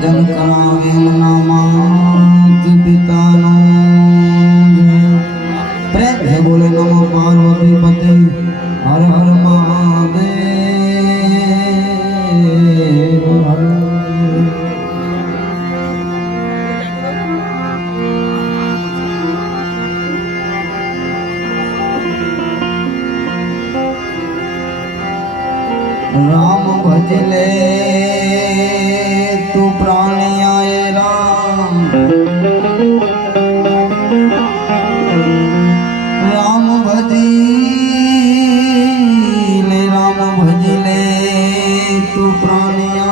ભજન કરાવે એમના માત પિતાનો પ્રેમ છે બોલે નમો પાર્વતી પતે હર હર મહાદેવ राम भजले तू प्राणी आए राम राम भजले तू प्राणिया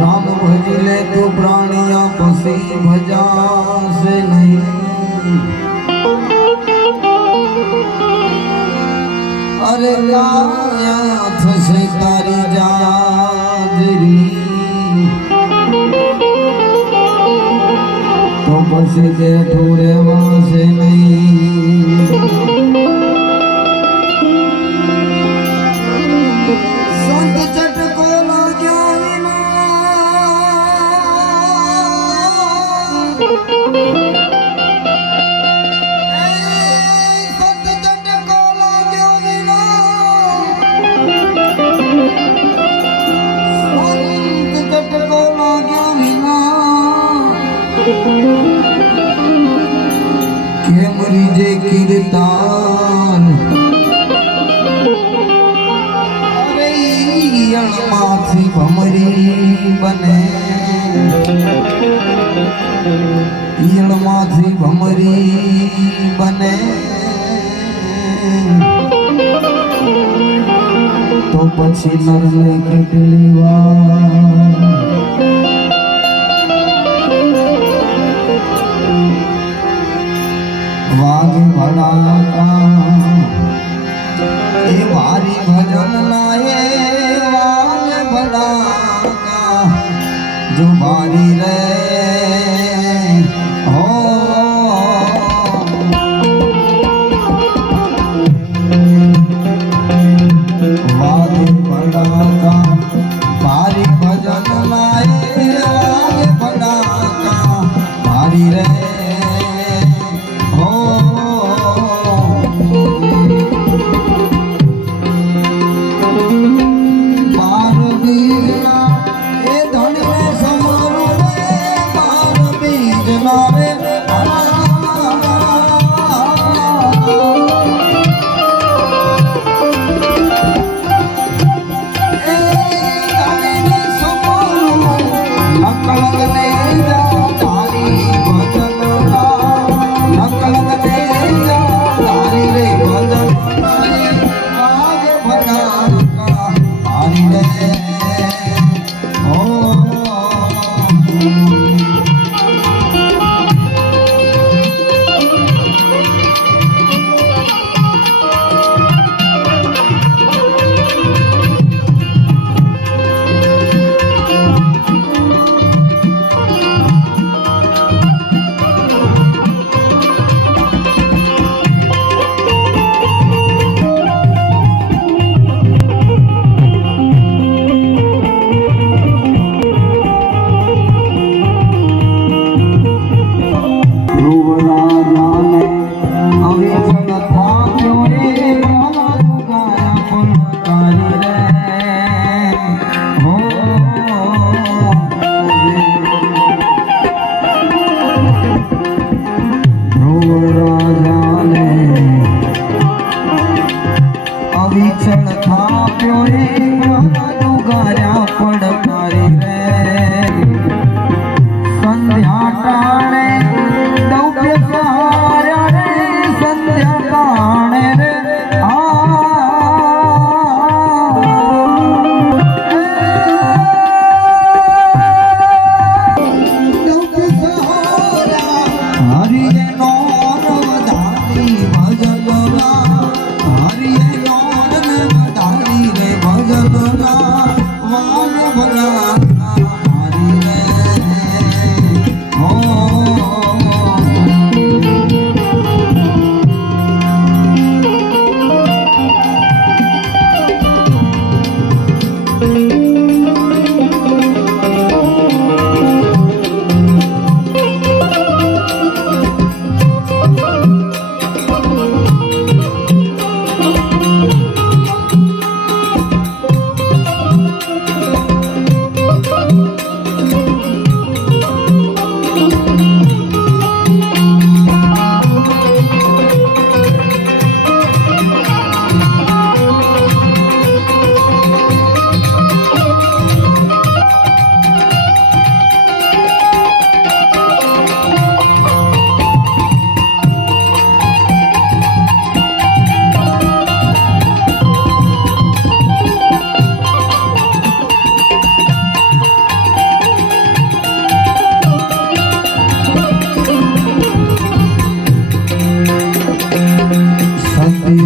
राम भजले तू प्राणिया पसी भजा से नहीं अरे काया थसे तारी जादरी तो बस के ठोरे वासे नहीं संत चटको लाग्या विना केमरी जे कीर्तान अरे माथी भमरी बने माथी भमरी बने तो पछी नर ने કેટલી વાર वागे भड़ाका ए भारी भजन लाए वागे भड़ाका जो भारी रे हो वागे भड़ाका भारी भजन लाए वागे भड़ाका भारी रे भजन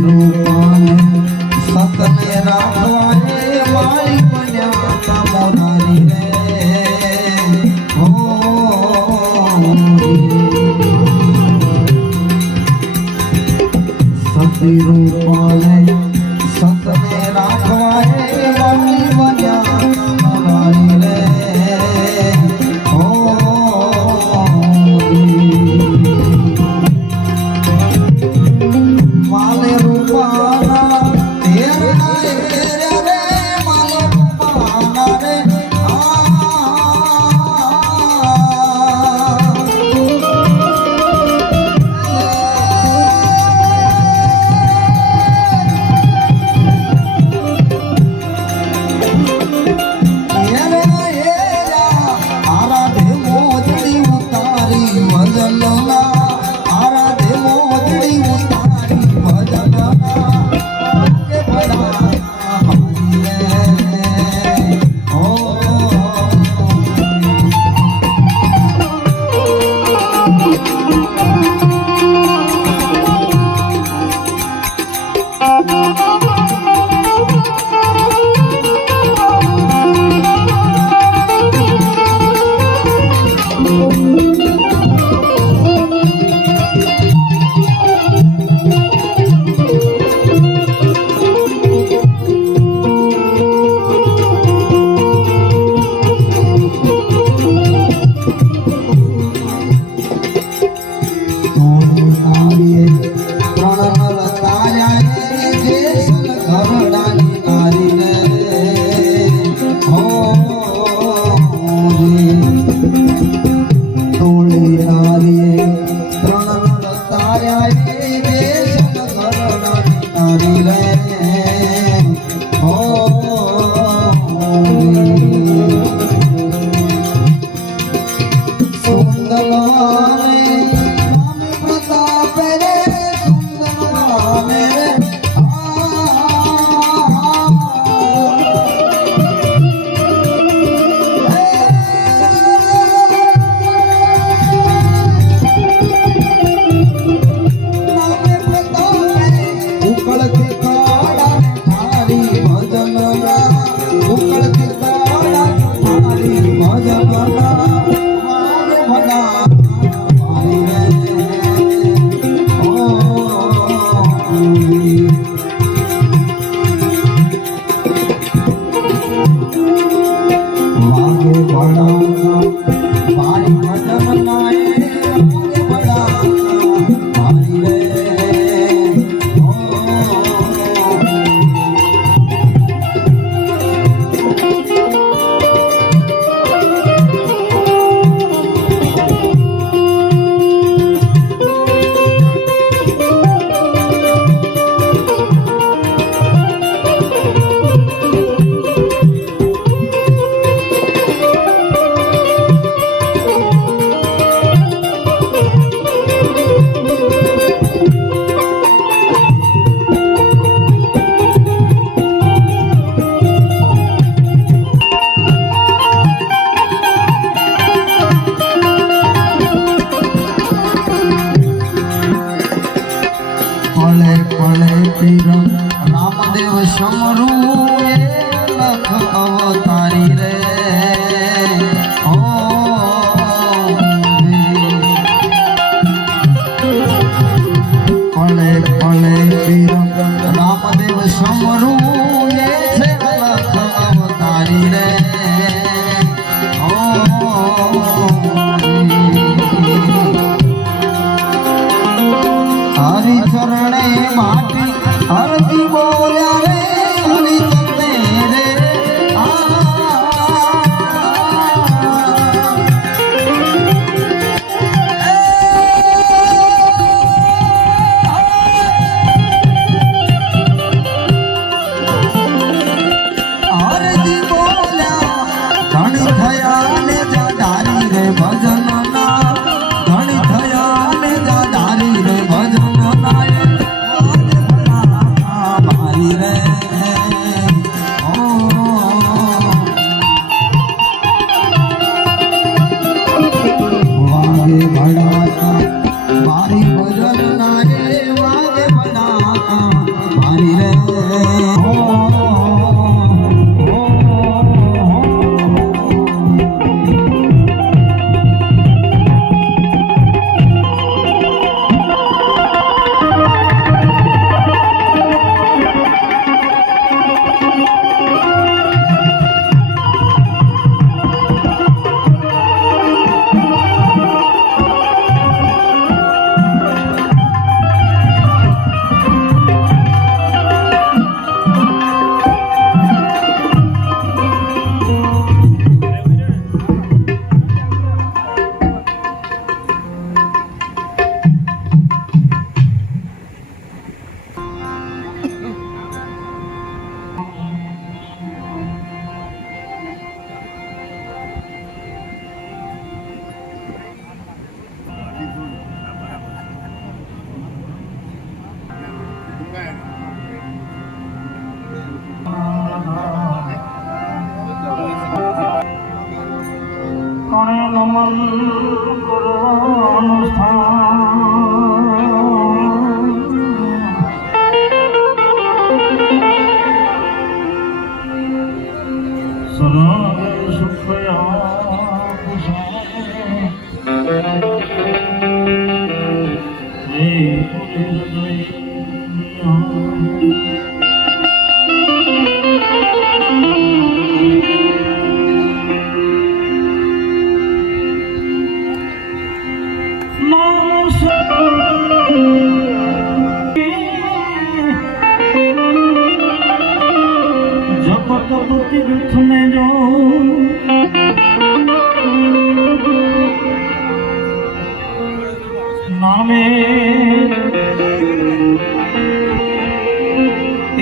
રૂપાને સતને રાખવાને મારી બન્યા મોરારી રે હો સતી રૂપાને સતને રાખવાને મારી બન્યા મોરારી રે રામદેવ સમરૂ એ લખ અવતારી રે પળે પળે પીર રામદેવ સમરૂ એ છે લખ અવતારી રે હરિ ચરણે માટી હરતી બોલ્યા રે હરિ ચરણે રે હરતી બોલ્યા ધણી થયા ને જાધારી રે ભજન ના ધણી થયા ને જાધારી રે ભજન ના રે મારી રે નમન કરવાનું સરાગ નામે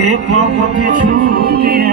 એક વખત છૂટીએ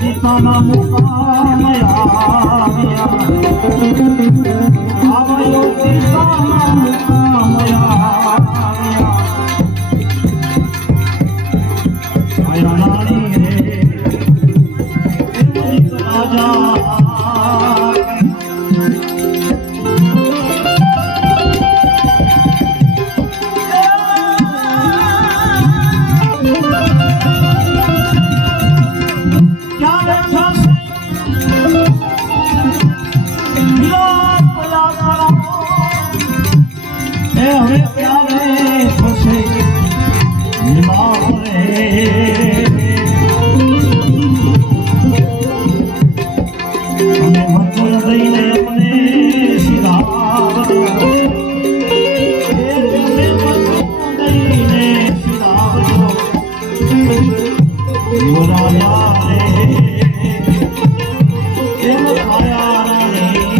સીતાના મુકામયા આવ્યો સીતાના મુકામયા આયા રાણી રે રાજા હવે ક્યારે થશે મિલાપ રે તમે વચન દઈને અમને સિધારો તમે વચન દઈને સિધારો યુવરાજા રે એમ થયા રાણી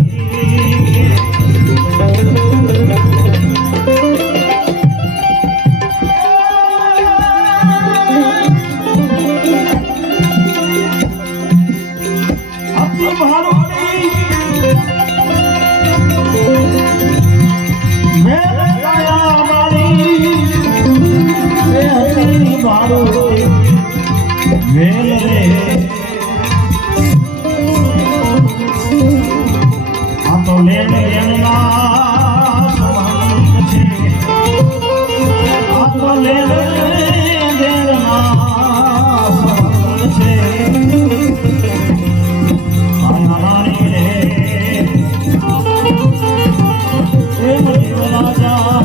વેલ રે આ તો લેણ લેણના સંબંધ છે આ તો લેણ લેણના સંબંધ છે આયા રાણી રે એમ જીવરાજા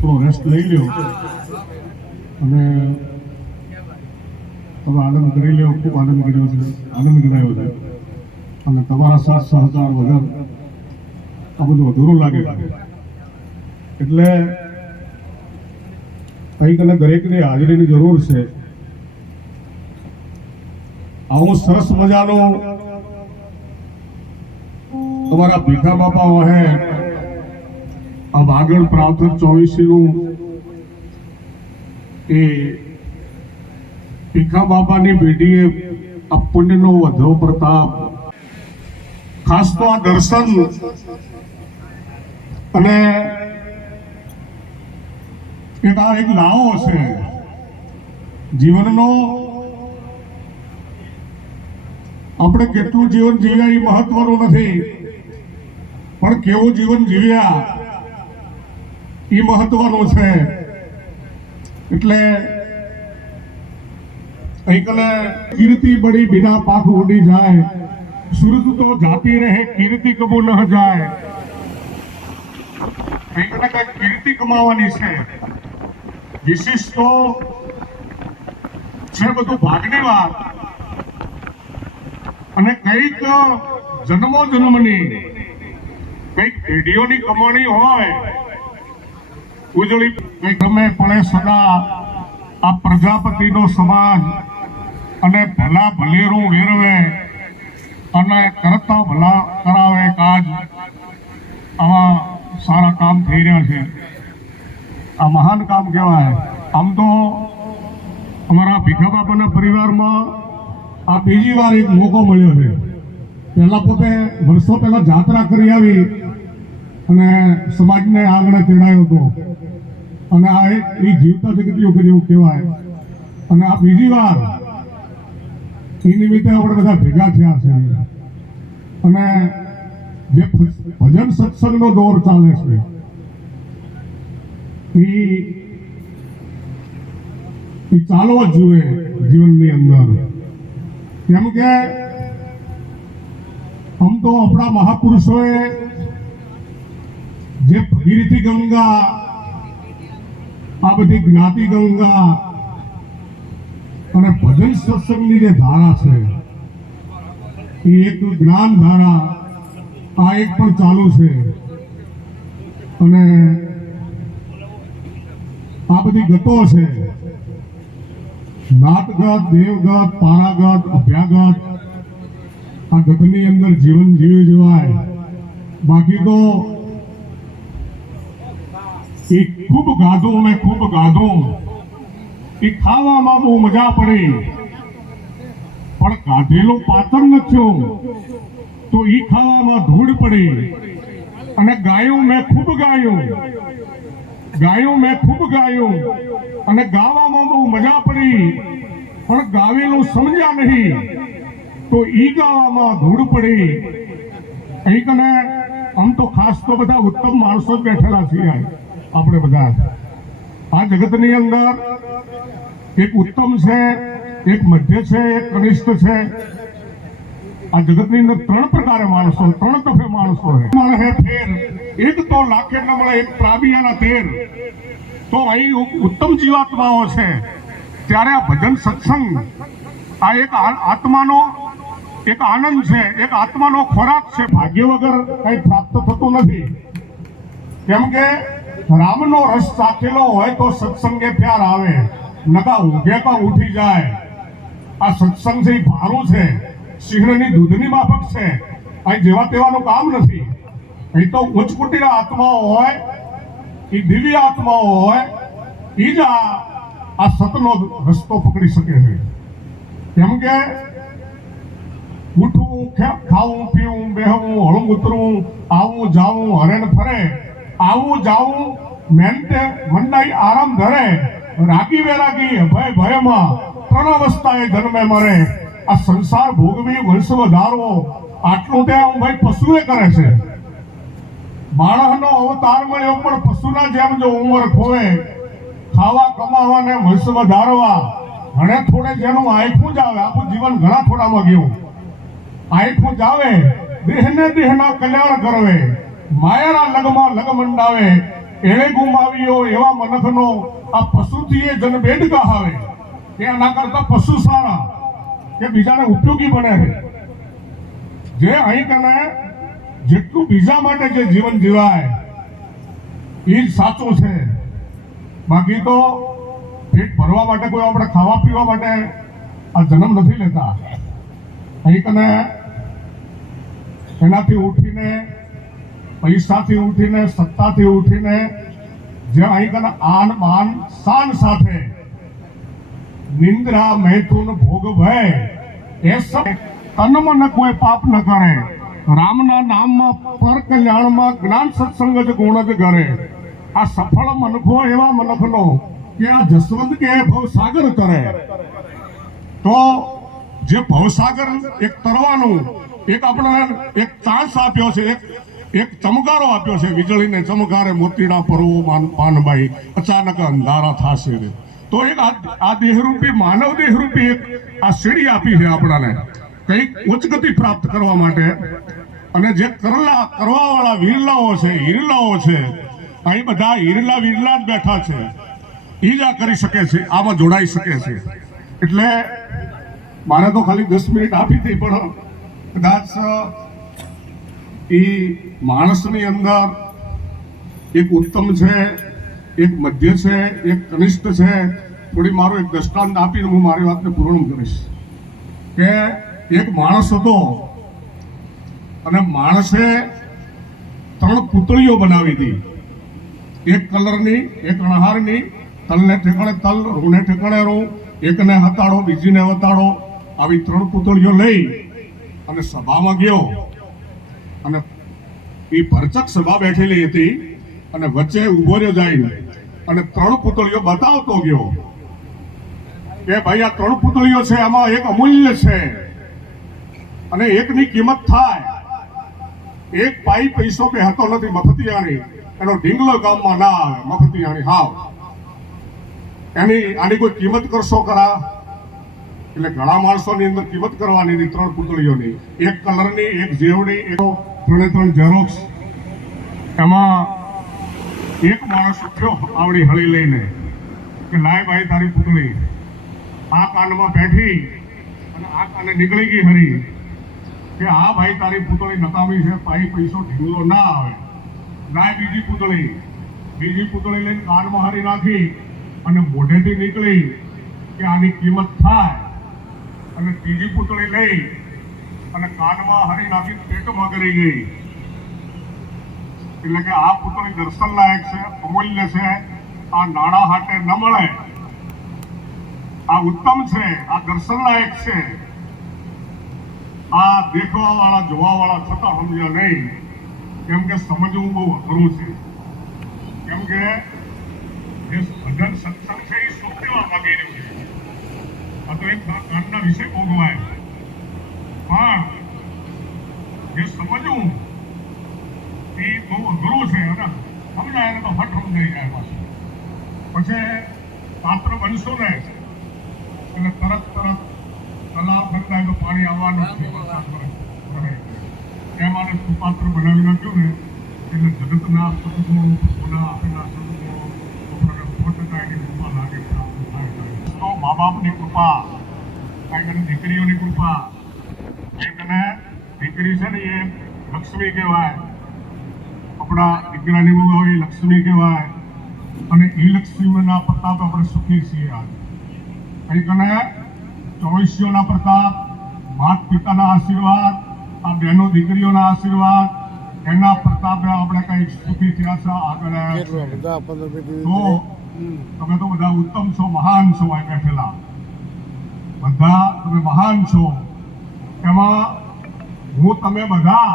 થોડો રેસ્ટ લઈ લ્યો અને તમે આનંદ કરી લ્યો. ખૂબ આનંદ કર્યો છે, આનંદ કરાયો છે અને તમારા સાથ સહકાર વગર આ બધું અધૂરું લાગે છે. એટલે કંઈક અને દરેકની હાજરીની જરૂર છે. આવું સરસ મજાનું તમારા ભીખા બાપા વહે આ વાગડ પ્રાર્થન 24નું એ ભીખા બાપાની પેઢીએ આ પુણ્યનો વધો પ્રતાપ, ખાસ તો આ દર્શન અને એક આ એક લાવો છે જીવનનો. આપણે કેટલું જીવન જીવ્યા એ મહત્વનું નથી, પણ કેવું જીવન જીવ્યા એ મહત્વનું છે. એટલે કઈકલે કીર્તિ બડી બિના પાખ ઉડી જાય, સુરત તો જાતી રહે કીર્તિ કબૂ ન જાય. કઈકને કઈક કીર્તિ કમાવાની છે. વિશેષ તો છે બધું ભાગની વાત અને કઈક જન્મો જન્મની કઈક પેઢીઓની કમાણી હોય ઉજળી. કઈક તમે પડે સદા આ પ્રજાપતિનો સમાજ અને ભલા ભલેરું વેરવે અને કરતા ભલા કરાવે કાજ, આવા સારા કામ થઈ રહ્યા છે. આ મહાન કામ કહેવાય. આમ તો અમારા ભીખા બાપાના પરિવારમાં આ બીજી વાર એક મોકો મળ્યો છે. પહેલા પોતે વર્ષો પહેલા જાત્રા કરી આવી અને સમાજને આગળ ચડાયો હતો અને આ એક એ જીવતા જગતીઓ કર્યું કહેવાય. અને આ બીજી વાર એ નિમિત્તે આપણે બધા ભેગા થયા છે અને જે ભજન સત્સંગનો દોર ચાલે છે એ ચાલવો જ જોઈએ જીવનની અંદર. કેમ કે આમ તો આપણા મહાપુરુષોએ જે ભગીરથી ગંગા, આ બધી જ્ઞાતિ ગંગા અને ભજન સત્સંગની જે ધારા છે એ એક જ્ઞાન ધારા, આ એક પણ ચાલુ છે. અને આ બધી ગતો છે, નાટગત, દેવગત, પારાગત, અભ્યાગત, આ ગતની અંદર જીવન જીવી જવાય. બાકી તો એ ખૂબ ગાધું, મેં ખૂબ ગાધું, એ ખાવામાં બહુ મજા પડી, પણ ગાધેલું પાચન ન થયું તો એ ખાવામાં ધૂળ પડી. અને ગાયું મેં ખૂબ ગાયું, ગાયું મેં ખૂબ ગાયું અને ગાવામાં બહુ મજા પડી, પણ ગાવેલું સમજ્યા નહીં તો ઈ ગાવામાં ધૂળ પડી. અહીં કને આમ તો ખાસ તો બધા ઉત્તમ માણસો જ બેઠેલા છીએ. આપણે બધા આ જગતની અંદર એક ઉત્તમ છે, એક મધ્ય છે, એક કનિષ્ઠ છે. આ જગતની અંદર ત્રણ પ્રકારે માણસો, ત્રણ તફે માણસો છે. ફેર એક તો લાખે ન મળે, એક પ્રાબિયાના તેર. તો અહીં ઉત્તમ જીવાત્માઓ છે. ત્યારે આ ભજન સત્સંગ આ એક આત્માનો એક આનંદ છે, એક આત્માનો ખોરાક છે. ભાગ્ય વગર કંઈ પ્રાપ્ત થતું નથી. કેમ કે રામનો રસ ચાખેલો હોય તો સત્સંગે પ્યાર આવે, નકા ઊંઘે કા ઉઠી જાય. આ સત્સંગ છે એ ભારું છે, સિંહણની દૂધની માફક છે. અહીં જેવા તેવાનું કામ નથી. અહીં તો ઉચ્ચ કોટીના આત્માઓ હોય, એ દિવ્ય આત્માઓ હોય, એ જ આ સતનો રસ્તો પકડી શકે છે. કેમ કે ઉઠવું, ખાવું, પીવું, બેહવું, હળું ઉતરવું, આવું જાવું, હરેણ ફરે, આવું જાવું, મેનતે મંડાઈ આરામ ધરે, રાગી વેરાગી ભય ભયમાં ત્રણ અવસ્થાએ જન્મે મરે. આ સંસાર ભોગવી વંશ વધારવો આટલું ત્યાં ભાઈ પશુએ કરે છે. માણસનો અવતાર મળ્યો પણ પશુના જેમ જો ઉંમર ખોવે, ખાવા કમાવાને વંશ વધારવા ઘણે થોડે જેનું આખું જ આવે, આખું જીવન ઘણા થોડામાં ગયું. આંખો જાવે દેહને દેહના કલ્યાણ કરવે માયાના લગમાં લગ મંડાવે એણે ગુમાવ્યો એવા મનખનો આ પશુથી એ જનભેદ કહાવે કે એના કરતા પશુ સારા કે બીજાને ઉપયોગી બને છે જે અહીં કને જેટલું બીજા માટે જે જીવન જીવાય એ જ સાચું છે બાકી તો પેટ ભરવા માટે કોઈ આપણે ખાવા પીવા માટે આ જન્મ નથી લેતા અહીં કને એનાથી ઉઠીને પૈસાથી ઉઠીને સત્તાથી ઉઠીને જે અહીં કને આન બાન શાન સાથે નિંદ્રા મૈથુન ભોગ ભય એ સબ તન મન કોઈ પાપ ન કરે રામના નામમાં પર કલ્યાણમાં જ્ઞાન સત્સંગ જ ગુણ જ કરે આ સફળ મનખો એવા મનખનો કે આ જસવંત કે ભવસાગર કરે તો જે ભવસાગર એક તરવાનું એક આપણે એક ચાન્સ આપ્યો છે એક ચમકારો આપ્યો છે વીજળીને ચમકારે મોતીડા પરવો માનબાઈ અચાનક અંધારા થશે રે તો એક આ દેહરૂપી માનવ દેહરૂપી એક આ સીડી આપી છે આપણાને કંઈક ઉચ્ચ ગતિ પ્રાપ્ત કરવા માટે અને જે કરવાવાળા વીરલાઓ છે હીરલાઓ છે અહીં બધા હીરલા વીરલા જ બેઠા છે એ જ આ કરી શકે છે આમાં જોડાઈ શકે છે એટલે મારે તો ખાલી 10 મિનિટ આપી હતી પણ કદાચ એ માણસની અંદર એક ઉત્તમ છે એક મધ્ય છે એક કનિષ્ઠ છે થોડી મારું એક દ્રષ્ટાંત આપીને હું મારી વાતને પૂર્ણ કરીશ કે એક માણસ હતો અને માણસે 3 પૂતળીઓ બનાવી હતી એક કલરની એક અણહારની તલને ઠેકાણે તલ રૂને ઠેકાણે રૂ એકને હતાડો બીજીને વતાડો આવી 3 પૂતળીઓ લઈ અને સભામાં ગયો અને એ ભરચક સભા બેઠેલી હતી અને વચ્ચે ઉભો રહ્યો જાય અને 3 પૂતળીઓ બતાવતો ગયો કે ભાઈ આ 3 પૂતળીઓ છે આમાં એક અમૂલ્ય છે અને એકની કિંમત થાય એક પાઈ પૈસો કે હતો નથી મફતિયાણી એનો ઢીંગલો ગામમાં ના આવે મફતિયાણી હાવ આની કોઈ કિંમત કરશો ખરા એટલે ઘણા માણસોની અંદર કિંમત કરવાની 3 પૂતળીઓની એક કલરની એક જેવડી એક 3 ઝેરોક્સ એમાં એક માણસ ઉઠ્યો આવડી હળી લઈને કે લાય ભાઈ તારી પૂતળી આ કાનમાં બેઠી અને આ કાને નીકળી ગઈ હરી કે હા ભાઈ તારી પૂતળી નકામી છે પાઈ પૈસો ઢીંગલો ના આવે લાય બીજી પૂતળી લઈને કાનમાં હરી નાખી અને મોઢેથી નીકળી કે આની કિંમત થાય અને ત્રીજી પૂતળી લઈ અને કાનમાં હરી નાખી પેટમાં કરી ગઈ એટલે કે આ પૂતળી દર્શન લાયક છે અમૂલ્ય છે આ નાણાં હાટે ન મળે આ ઉત્તમ છે આ દર્શન લાયક છે આ દેખવા વાળા જોવા વાળા છતાં સમજ્યા નહીં કેમ કે સમજવું બહુ અઘરું છે કેમ કે જે ભજન સત્સંગ છે એ શું કહેવા માંગી રહ્યું છે આ તો એક કાનના વિશે ભોગવાય પણ જે સમજવું એ બહુ અઘરું છે અને સમજાય એને તો ફટ સમજાઈ જાય પાછું પછી પાત્ર બનશું ને એટલે તરત તલાવ બંધાય તો પાણી આવવાનું છે વરસાદ પડે એ માટે સુપાત્ર બનાવી નાખ્યું ને એટલે જગતના સદગુણો ભગવાનના આપેલા સદગુણો આપણને 100% એની કૃપા લાગે તો મા બાપની કૃપા કાંઈક અને દીકરીઓની કૃપા એક અને દીકરી છે ને એ લક્ષ્મી કહેવાય આપણા દીકરાની બહુ હોય લક્ષ્મી કહેવાય અને એ લક્ષ્મીના પ્રતાપ આપણે સુખી છીએ કંઈક અને 24 પ્રતાપ માત પિતાના આશીર્વાદ આ બહેનો દીકરીઓના આશીર્વાદ એના પ્રતાપે આપણે કંઈક સુખી થયા છે આગળ તો તમે તો બધા ઉત્તમ છો મહાન છો અહીં બેઠેલા બધા તમે મહાન છો એમાં હું તમે બધા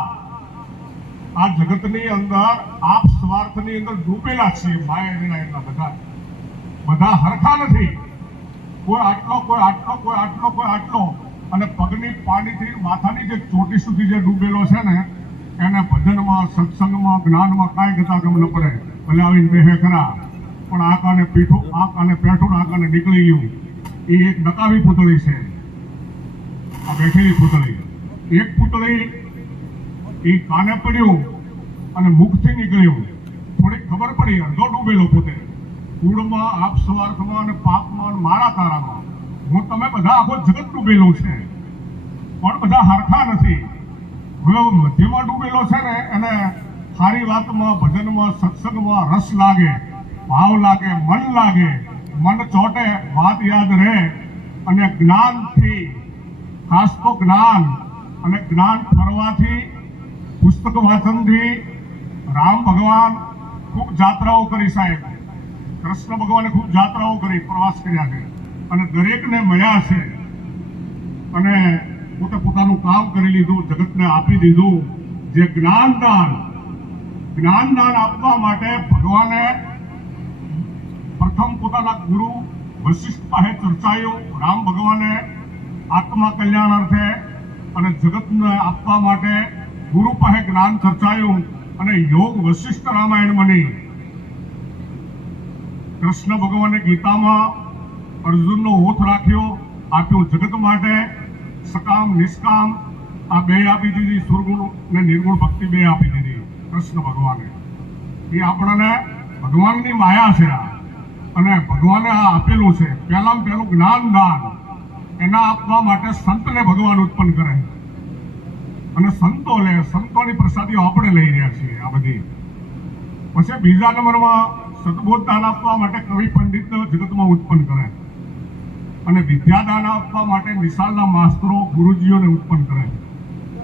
આ જગતની અંદર આપ સ્વાર્થની અંદર ડૂબેલા છીએ માયા બધા હરખા નથી કોઈ આટલો કોઈ આટલો કોઈ આટલો કોઈ આટલો અને પગની પાણીથી માથાની જે ચોટી સુધી જે ડૂબેલો છે ને એને ભજનમાં સત્સંગમાં જ્ઞાનમાં કાંઈ ગતાગમ ન પડે ભલે આવીને બેહે ખરા પણ આ કાને પીઠું આ કાને પેઠું આ કાને નીકળી ગયું એ એક નકામી પૂતળી છે આ બેઠેલી પૂતળી એક પૂતળી એ કાને પડ્યું અને મુખથી નીકળ્યું. થોડીક ખબર પડી, અડધો ડૂબેલો પોતે કૂળમાં, આપ સ્વાર્થમાં અને પાપમાં અને મારા તારામાં. હું તમે બધા આખો જગત ડૂબેલું છે, પણ બધા હરખા નથી. હવે મધ્યમાં ડૂબેલો છે ને એને સારી વાતમાં, ભજનમાં, સત્સંગમાં રસ લાગે, ભાવ લાગે, મન લાગે, મન ચોટે, વાત યાદ રહે અને જ્ઞાનથી, ખાસ તો જ્ઞાન અને જ્ઞાન ફરવાથી, પુસ્તક વાંચનથી. રામ ભગવાન ખૂબ જાત્રાઓ કરી સાહેબ, કૃષ્ણ ભગવાને ખૂબ જાત્રાઓ કરી, પ્રવાસ કર્યા છે અને દરેકને મળ્યા છે અને પોતે પોતાનું કામ કરી લીધું, જગતને આપી દીધું. જે જ્ઞાનદાન આપવા માટે ભગવાને પ્રથમ પોતાના ગુરુ વશિષ્ઠ પાસે ચર્ચાયું. રામ ભગવાને આત્મા કલ્યાણ અર્થે અને જગતને આપવા માટે ગુરુ પાસે જ્ઞાન ચર્ચાયું અને યોગ વશિષ્ઠ રામાયણ બની. કૃષ્ણ ભગવાને ગીતામાં અર્જુનનો ઓથ રાખ્યો, આપ્યું જગત માટે. સકામ નિષ્કામ આ બે આપી દીધી, સુરગુણ ને નિર્ગુણ ભક્તિ બે આપી દીધી કૃષ્ણ ભગવાને. એ આપણને ભગવાનની માયા છે અને ભગવાને આ આપેલું છે. પહેલામાં પહેલું જ્ઞાનદાન, એના આપવા માટે સંતને ભગવાન ઉત્પન્ન કરે અને સંતો લે. સંતોની પ્રસાદીઓ આપણે લઈ રહ્યા છીએ આ બધી. પછી બીજા નંબરમાં સદબોધદાન આપવા માટે કવિ પંડિત જગતમાં ઉત્પન્ન કરે અને વિદ્યાદાન આપવા માટે નિશાળના માસ્તરો, ગુરુજીઓને ઉત્પન્ન કરે.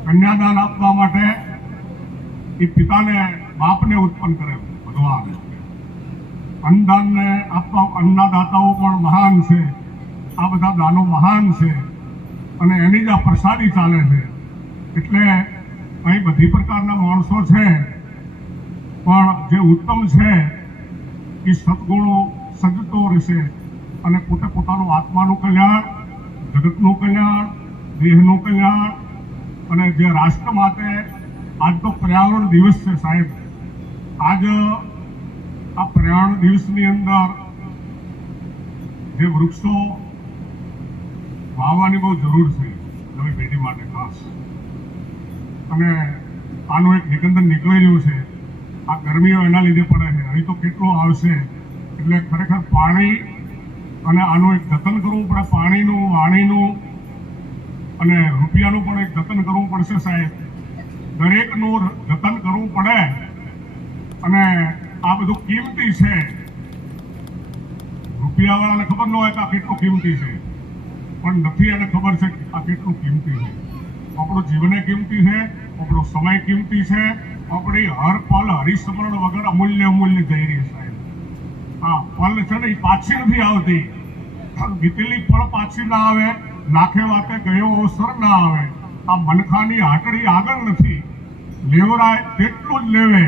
કન્યાદાન આપવા માટે એ પિતાને, બાપને ઉત્પન્ન કરે ભગવાન. અન્નદાનને આપવા અન્નદાતાઓ પણ મહાન છે. આ બધા દાનો મહાન છે અને એની જ આ પ્રસાદી ચાલે છે. એટલે અહીં બધી પ્રકારના માણસો છે, પણ જે ઉત્તમ છે એ સદગુણો સજતો રહેશે અને પોતે પોતાનું આત્માનું કલ્યાણ, જગતનું કલ્યાણ, દેહનું કલ્યાણ અને જે રાષ્ટ્ર માટે. આજ તો પર્યાવરણ દિવસ છે સાહેબ. આજ આ પર્યાવરણ દિવસની અંદર જે વૃક્ષો વાવવાની બહુ જરૂર છે નવી પેઢી માટે ખાસ. અને આનું એક નિબંધન નીકળી રહ્યું છે. આ ગરમીઓ એના લીધે પડે છે. અહીં તો કેટલો આવશે, એટલે ખરેખર પાણી અને આનું એક જતન કરવું પડે. પાણીનું, વાણીનું અને રૂપિયાનું પણ એક જતન કરવું પડશે સાહેબ. દરેકનું જતન કરવું પડે અને આ બધું કિંમતી છે. રૂપિયાવાળાને ખબર ન હોય કે આ કેટલું કિંમતી છે, પણ નથી એને ખબર છે કે આ કેટલું કિંમતી છે. આપણું જીવન કિંમતી છે, આપણો સમય કિંમતી છે, આપણી હર પલ હરિસ્મરણ વગર અમૂલ્ય જઈ રહી સાહેબ. હા, પલ છે ને એ પાછી નથી આવતી. વીતેલી પળ પાછી ના આવે, નાખે વાતે ગયો અવસર ના આવે. આ મનખાની હાટડી આગળ નથી, લેવરાય તેટલું જ લેવે.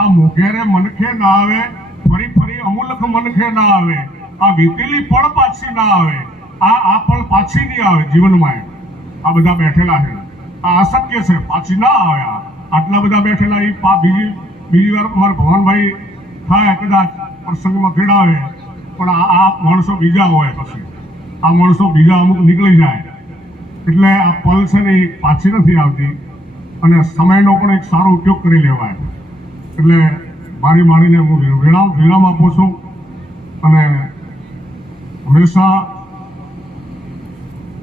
આ મોઘેરે મનખે ના આવે, ફરી અમૂલક મનખે ના આવે. આ વીતેલી પળ પાછી ના આવે, આ પળ પાછી નહીં આવે જીવનમાં. આ બધા બેઠેલા છે, આ અશક્ય છે, પાછી ના આવે. આટલા બધા બેઠેલા એ બીજી વાર મારા ભગવાનભાઈ થાય કદાચ પ્રસંગમાં તેડાવે, પણ આ માણસો બીજા હોય. પછી આ માણસો બીજા અમુક નીકળી જાય. એટલે આ પલ છે ને એ પાછી નથી આવતી અને સમયનો પણ એક સારો ઉપયોગ કરી લેવાય. એટલે મારી માણીને હું વિરામ આપું છું અને હંમેશા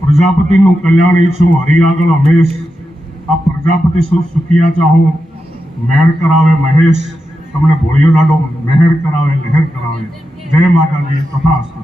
પ્રજાપતિનું કલ્યાણ ઈચ્છું. હરિ આગળ હંમેશ આ પ્રજાપતિ સુખિયા ચાહું. મહેર કરાવે મહેશ, તમને ભોળિયો દાડો મહેર કરાવે, લહેર કરાવે. જય માતાજી, તથાસ્તુ.